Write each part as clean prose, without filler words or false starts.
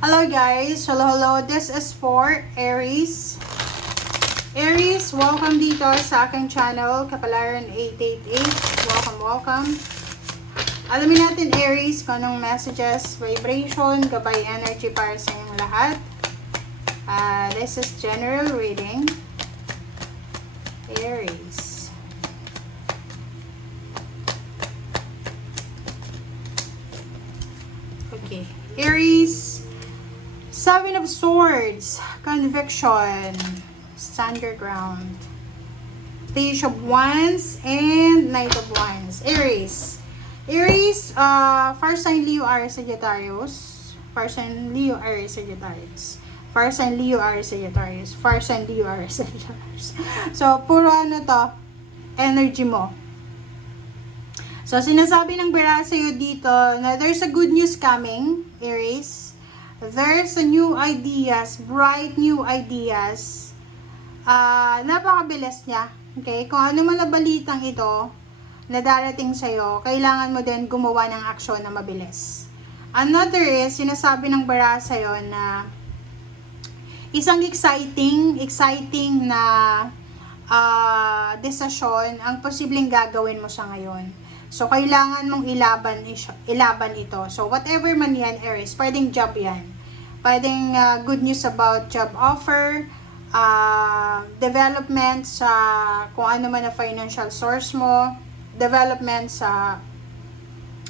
Hello guys, hello. This is for Aries. Aries, welcome dito sa aking channel, Kapalaran 888. Welcome. Alamin natin Aries kung anong messages, vibration, gabay energy para sa inyong lahat. This is general reading. Aries. Okay, Aries. Seven of Swords, Conviction, Stand Your Ground, Page of Wands, and Knight of Wands. Aries. Aries, fire sign Leo, Aries, Sagittarius. Fire sign Leo, Aries, Sagittarius. Fire sign Leo, Aries, Sagittarius. Fire sign Leo, Aries, Sagittarius. So, puro ano to, energy mo. So, sinasabi ng Bira sa'yo dito na there's a good news coming, Aries. There's a new ideas, bright new ideas. Napakabilis niya. Okay? Kung ano man na balitang ito na darating sa'yo, kailangan mo din gumawa ng aksyon na mabilis. Another is, sinasabi ng Bara sa'yo na isang exciting na desisyon ang posibleng gagawin mo sa ngayon. So, kailangan mong ilaban ito. So, whatever man yan, Aries, pwedeng job yan. Pwedeng good news about job offer, development sa kung ano man na financial source mo, development sa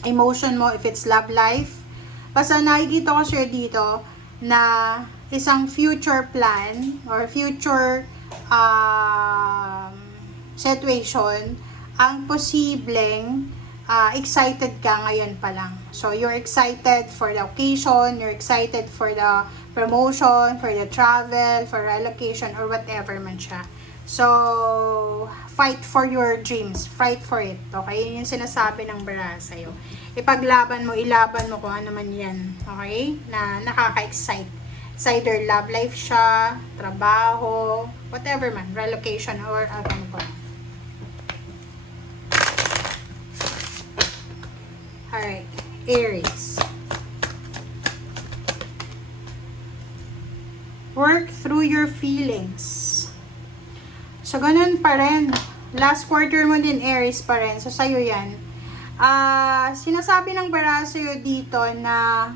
emotion mo, if it's love life. Basta nakikita ko siya dito na isang future plan or future situation ang posibleng excited ka ngayon pa lang. So, you're excited for the occasion, you're excited for the promotion, for the travel, for relocation, or whatever man siya. So, fight for your dreams. Fight for it. Okay? Yun yung sinasabi ng Bara sa'yo. Ipaglaban mo, ilaban mo kung ano man yan. Okay? Na nakaka-excite. It's either love life siya, trabaho, whatever man, relocation, or ano pa. Alright, Aries. Work through your feelings. So, ganun pa rin. Last quarter mo din, Aries pa rin. So, sa'yo yan. Sinasabi ng Bara sa'yo dito na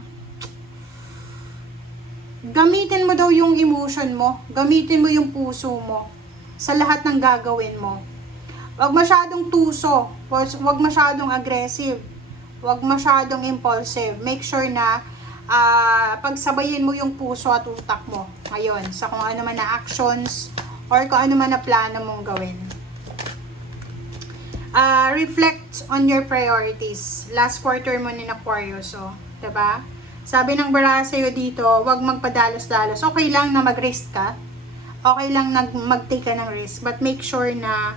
gamitin mo daw yung emotion mo. Gamitin mo yung puso mo sa lahat ng gagawin mo. Huwag masyadong tuso. Huwag masyadong aggressive. Huwag masyadong impulsive. Make sure na pagsabayin mo yung puso at utak mo ngayon sa kung ano man na actions or kung ano man na plano mong gawin. Reflect on your priorities. Last quarter mo ni Aquarius, so, diba? Sabi ng Bara sa'yo dito, huwag magpadalos-dalos. Okay lang na mag-risk ka. Okay lang na mag-take ka ng risk. But make sure na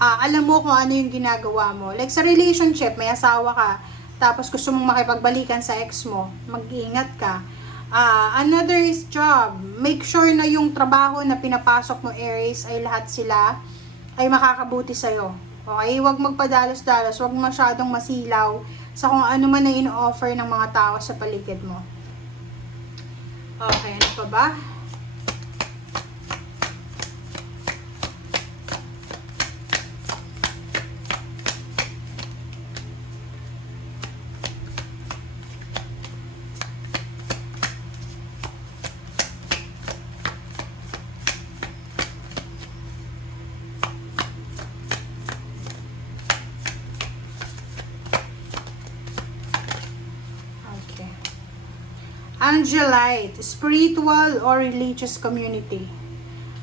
alam mo kung ano yung ginagawa mo. Like sa relationship, may asawa ka, tapos gusto mong makipagbalikan sa ex mo, mag-iingat ka. Another is job. Make sure na yung trabaho na pinapasok mo, Aries, ay lahat sila ay makakabuti sa'yo. Okay? Huwag magpadalos-dalos. Huwag masyadong masilaw sa kung ano man na in-offer ng mga tao sa paligid mo. Okay, ano pa ba? Angelite, spiritual or religious community.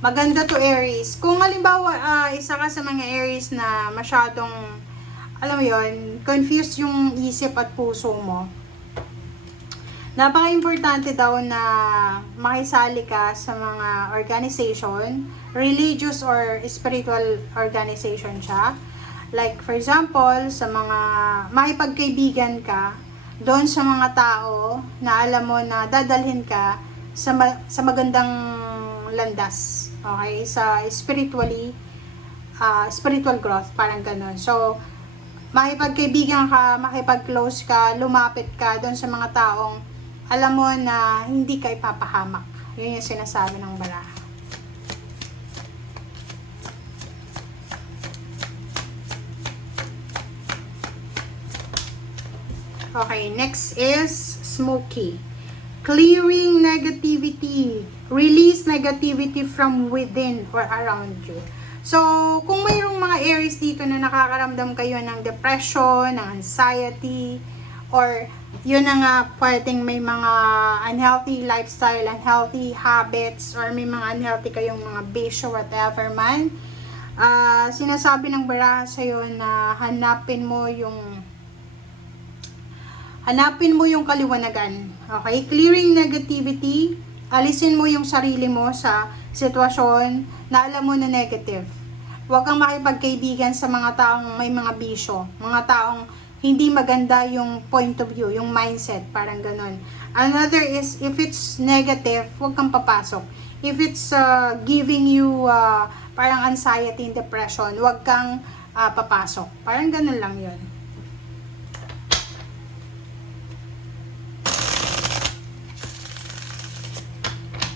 Maganda to, Aries. Kung halimbawa, isa ka sa mga Aries na masyadong, alam mo yon, confused yung isip at puso mo, napaka-importante daw na makisali ka sa mga organization, religious or spiritual organization siya. Like, for example, sa mga makipagkaibigan ka doon sa mga tao na alam mo na dadalhin ka sa magandang landas. Okay? Sa spiritual growth, parang ganun. So, makipagkaibigan ka, makipag-close ka, lumapit ka doon sa mga taong alam mo na hindi ka ipapahamak. Yun yung sinasabi ng baraha. Okay, next is smoky. Clearing negativity. Release negativity from within or around you. So, kung mayroong mga Aries dito na nakakaramdam kayo ng depression, ng anxiety, or yun na nga, pwedeng may mga unhealthy lifestyle, unhealthy habits, or may mga unhealthy kayong mga bisyo, whatever man, sinasabi ng baraha sa'yo na hanapin mo yung kaliwanagan. Okay? Clearing negativity, alisin mo yung sarili mo sa sitwasyon na alam mo na negative. Huwag kang makipagkaibigan sa mga taong may mga bisyo, mga taong hindi maganda yung point of view, yung mindset, parang ganun. Another is, if it's negative, huwag kang papasok. If it's giving you parang anxiety and depression, huwag kang papasok. Parang ganun lang yun.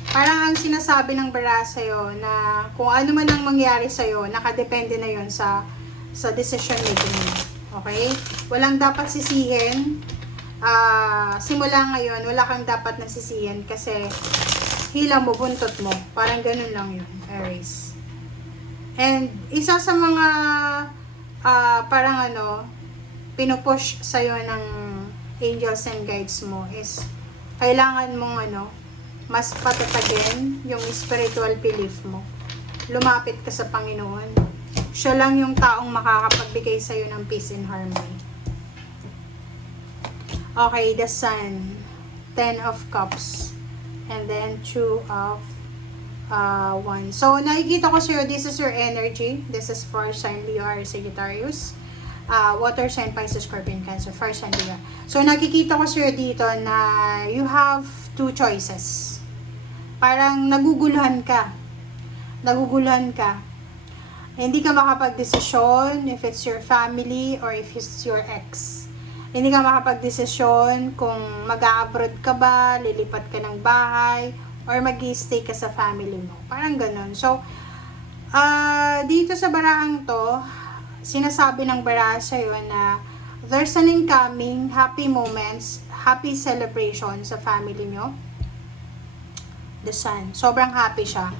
Parang ang sinasabi ng baraha sa'yo na kung ano man ang mangyari sa'yo, nakadepende na yun sa decision making mo. Okay? Walang dapat sisihin. Simula ngayon, wala kang dapat nasisihin kasi hila mo, buntot mo. Parang ganun lang yun, Aries. And isa sa mga parang pinupush sa'yo ng angels and guides mo is kailangan mong mas patatagin yung spiritual belief mo. Lumapit ka sa Panginoon. Siya lang yung taong makakapagbigay sa'yo ng peace and harmony. Okay, the Sun. 10 of Cups. And then 2 of Wands. So, nakikita ko sa'yo, this is your energy. This is for sign Leo or Sagittarius. Water sign, Pisces, Scorpion, Cancer, fire sign Leo. So, nakikita ko sa'yo dito na you have two choices. Parang naguguluhan ka. Hindi ka makapag-desisyon if it's your family or if it's your ex. Hindi ka makapag-desisyon kung mag-a-abroad ka ba, lilipat ka ng bahay, or mag-i-stay ka sa family mo. Parang ganun. So, dito sa barahang to, sinasabi ng baraha sa'yo na there's an incoming happy moments, happy celebration sa family nyo. The Sun. Sobrang happy siya.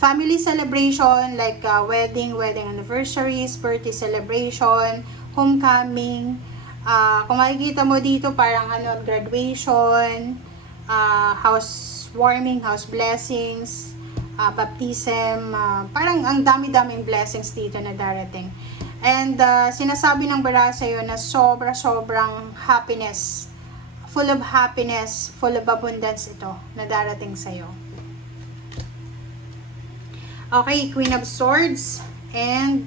Family celebration like wedding anniversaries, birthday celebration, homecoming. Kung makikita mo dito parang graduation, housewarming, house blessings, baptism, parang ang dami-daming blessings dito na darating. And sinasabi ng baraha sa'yo na sobrang happiness, full of happiness, full of abundance ito na darating sa'yo. Okay, Queen of Swords. And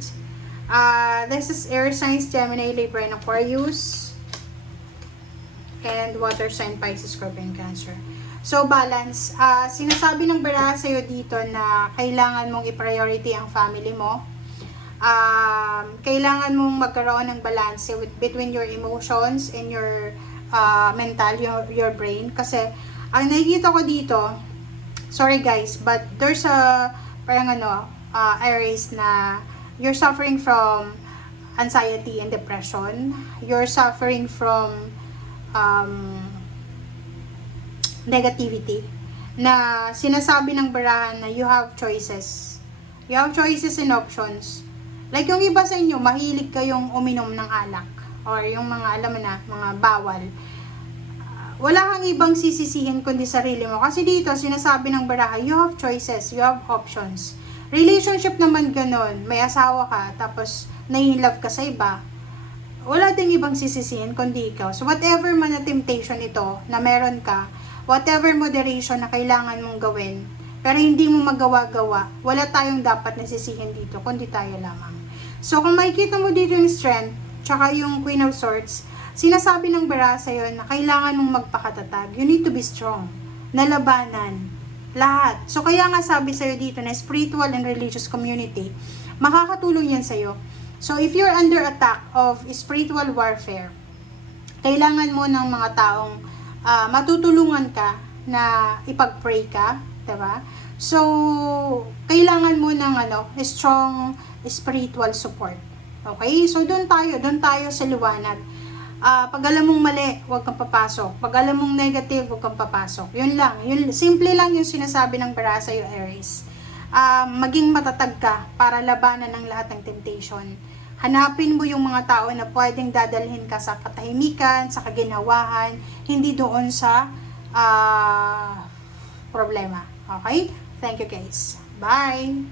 this is air signs, Gemini, Libra, and Aquarius. And water sign, Pisces, Scorpion, Cancer. So, balance. Sinasabi ng baraha sa'yo dito na kailangan mong i-priority ang family mo. Kailangan mong magkaroon ng balance between your emotions and your mental, your brain. Kasi, ang nakikita ko dito, sorry guys, but there's a parang Aries na you're suffering from anxiety and depression. You're suffering from negativity. Na sinasabi ng baraha na you have choices. You have choices and options. Like yung iba sa inyo, mahilig kayong uminom ng alak. Or yung mga, alam mo na, mga bawal. Wala kang ibang sisisihin kundi sarili mo. Kasi dito, sinasabi ng baraha, you have choices, you have options. Relationship naman ganun. May asawa ka, tapos nai-love ka sa iba. Wala ding ibang sisisihin kundi ikaw. So, whatever man na temptation ito na meron ka, whatever moderation na kailangan mong gawin, pero hindi mo magawa-gawa, wala tayong dapat nasisihin dito, kundi tayo lamang. So, kung makikita mo dito yung strength, tsaka yung Queen of Swords, sinasabi ng baraha sa'yo na kailangan mong magpakatatag. You need to be strong. Nalabanan. Lahat. So, kaya nga sabi sa'yo dito na spiritual and religious community, makakatulong yan sa'yo. So, if you're under attack of spiritual warfare, kailangan mo ng mga taong matutulungan ka na ipag-pray ka, 'di ba? So, kailangan mo ng strong spiritual support. Okay? So, doon tayo sa liwanag. Pag alam mong mali, huwag kang papasok. Pag alam mong negative, huwag kang papasok. Yun lang. Simple lang yung sinasabi ng bara sa'yo, Aries. Maging matatag ka para labanan ng lahat ng temptation. Hanapin mo yung mga tao na pwedeng dadalhin ka sa katahimikan, sa kaginawahan, hindi doon sa problema. Okay? Thank you guys. Bye!